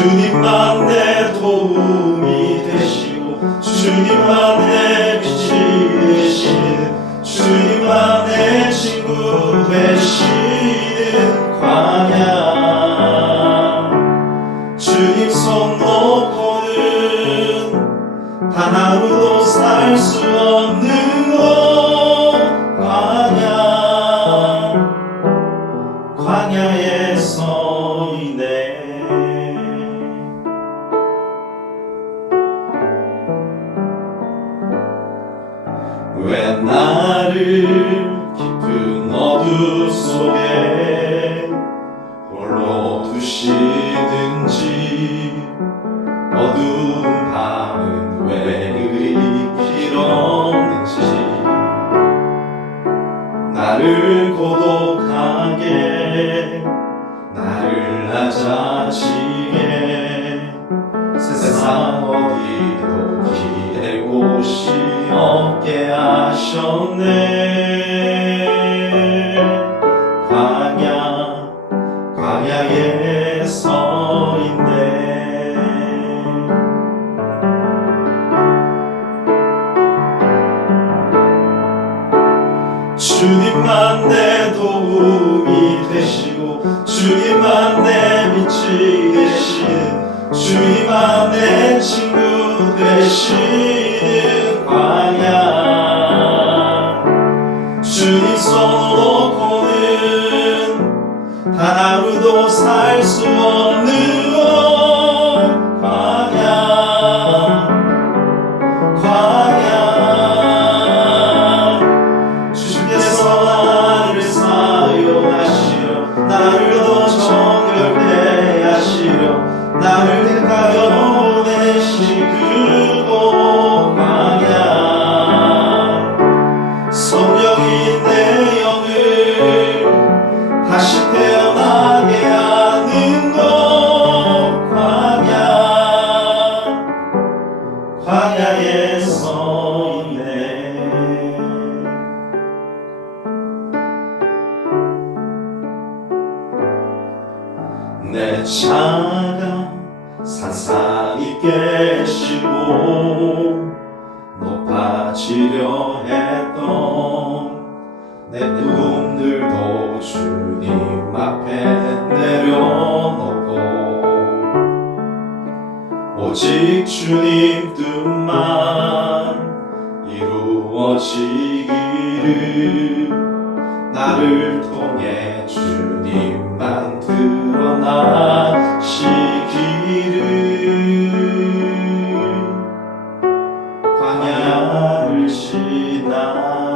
주님만 내 도움이 어둠 속에 홀로 두시든지 어두운 밤은 왜 그리 길었는지 나를 고독하게 나를 낮아지게 세상 어디도 기댈 곳이 없게 하셨네 되시고 주님만 내 빛이 되시는 주님만 내 친구 되시는 광야. 주님 손 놓고는 단 하루도 살 수 없는 있네. 내 차가 산산이 깨시고 높아지려 했던 내꿈 오직 주님 뜻만 이루어지기를 나를 통해 주님만 드러나시기를. 광야를 지나